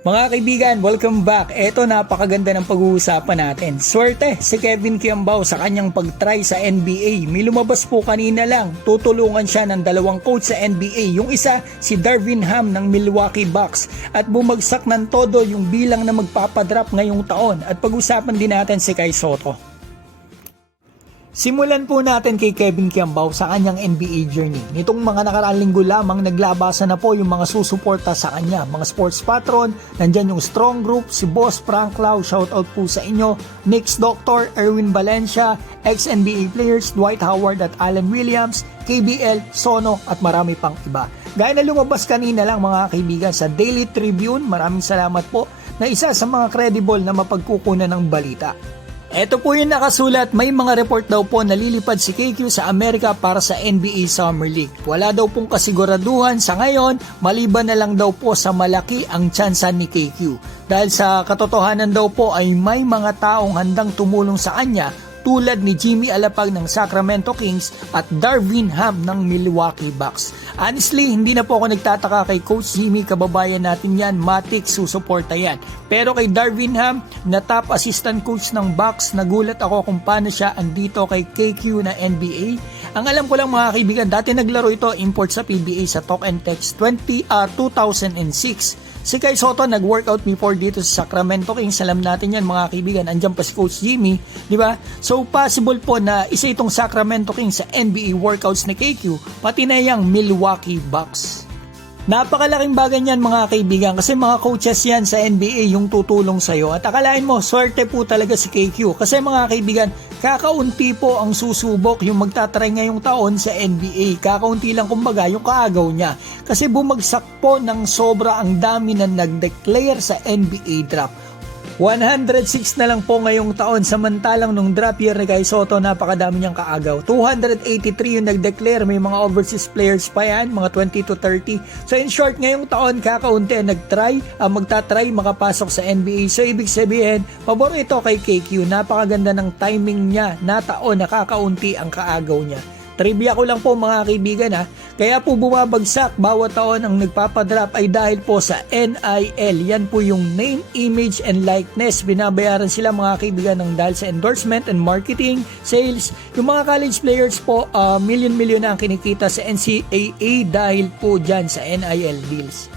Mga kaibigan, welcome back. Eto, napakaganda ng pag-uusapan natin. Swerte si Kevin Kiambao sa kanyang pag-try sa NBA. May lumabas po kanina lang. Tutulungan siya ng dalawang coach sa NBA. Yung isa, si Darvin Ham ng Milwaukee Bucks. At bumagsak ng todo yung bilang na magpapadrop ngayong taon. At pag-usapan din natin si Kai Sotto. Simulan po natin kay Kevin Kiambao sa kanyang NBA journey. Nitong mga nakaraang linggo lamang naglabasan na po yung mga susuporta sa kanya. Mga sports patron, nandyan yung Strong Group, si Boss Frank Lau, shoutout po sa inyo, Knicks Doctor, Erwin Valencia, ex-NBA players, Dwight Howard at Alan Williams, KBL, Sono at marami pang iba. Gaya na lumabas kanina lang mga kaibigan sa Daily Tribune, maraming salamat po, na isa sa mga credible na mapagkukunan ng balita. Ito po yung nakasulat, may mga report daw po na lilipad si KQ sa Amerika para sa NBA Summer League. Wala daw pong kasiguraduhan sa ngayon, maliban na lang daw po sa malaki ang tsansa ni KQ. Dahil sa katotohanan daw po ay may mga taong handang tumulong sa kanya tulad ni Jimmy Alapag ng Sacramento Kings at Darvin Ham ng Milwaukee Bucks. Honestly, hindi na po ako nagtataka kay Coach Jimmy, kababayan natin yan, matik susuporta yan. Pero kay Darvin Ham, na top assistant coach ng Bucks, nagulat ako kung paano siya andito kay KQ na NBA. Ang alam ko lang mga kaibigan, dati naglaro ito import sa PBA sa Talk and Text 2006. Si Kai Sotto nag-workout before dito sa Sacramento Kings. Alam natin yan mga kaibigan. Andiyan pa si Coach Jimmy, di ba? So possible po na isa itong Sacramento Kings sa NBA workouts ni KQ, pati na yung Milwaukee Bucks. Napakalaking bagay niyan mga kaibigan kasi mga coaches yan sa NBA yung tutulong sa'yo. At akalain mo, swerte po talaga si KQ. Kasi mga kaibigan, kakaunti po ang susubok yung magtatry ngayong taon sa NBA. Kakaunti lang kumbaga yung kaagaw niya. Kasi bumagsak po ng sobra ang dami na nag-declare sa NBA draft. 106 na lang po ngayong taon, samantalang nung draft year ni Kai Sotto, napakadami niyang kaagaw. 283 yung nag-declare, may mga overseas players pa yan, mga 20 to 30. So in short, ngayong taon, kakaunti magtatry makapasok sa NBA. So ibig sabihin, pabor ito kay KQ, napakaganda ng timing niya na taon, nakakaunti ang kaagaw niya. Trivia ko lang po mga kaibigan kaya po bumabagsak bawat taon ang nagpapadrop ay dahil po sa NIL. Yan po yung name, image, and likeness. Binabayaran sila mga kaibigan ng dahil sa endorsement and marketing, sales. Yung mga college players po, million na ang kinikita sa NCAA dahil po dyan sa NIL deals.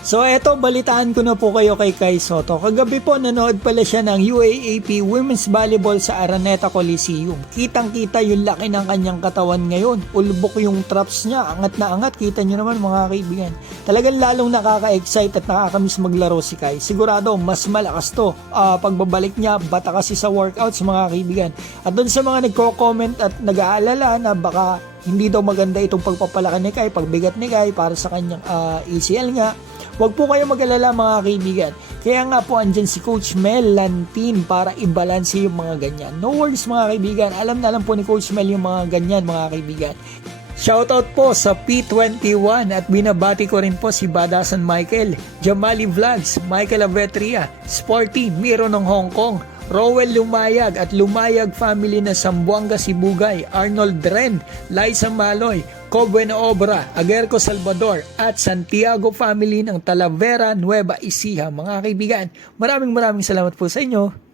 So eto, balitaan ko na po kayo kay Kai Sotto. Kagabi po nanood pala siya ng UAAP Women's Volleyball sa Araneta Coliseum. Kitang-kita yung laki ng kanyang katawan ngayon. Ulbok yung traps niya, angat na angat. Kita nyo naman mga kaibigan. Talagang lalong nakaka-excite at nakakamiss maglaro si Kai. Sigurado mas malakas to. Pagbabalik niya, bata kasi sa workouts mga kaibigan. At doon sa mga nagko-comment at nag-aalala na baka hindi daw maganda itong pagpapalaki ni Kai, pagbigat ni Kai para sa kanyang ACL nga. Huwag po kayo mag-alala mga kaibigan. Kaya nga po andyan si Coach Mel Lantin para i-balance yung mga ganyan. No worries mga kaibigan. Alam na alam po ni Coach Mel yung mga ganyan mga kaibigan. Shoutout po sa P21 at binabati ko rin po si Badasan Michael, Jamali Vlogs, Michael Avetria, Sporty, Miro ng Hong Kong, Rowel Lumayag at Lumayag family na Sambuanga Sibugay, Arnold Dren, Liza Maloy, Cobuena Obra, Aguerco Salvador at Santiago family ng Talavera, Nueva Ecija. Mga kaibigan, maraming salamat po sa inyo.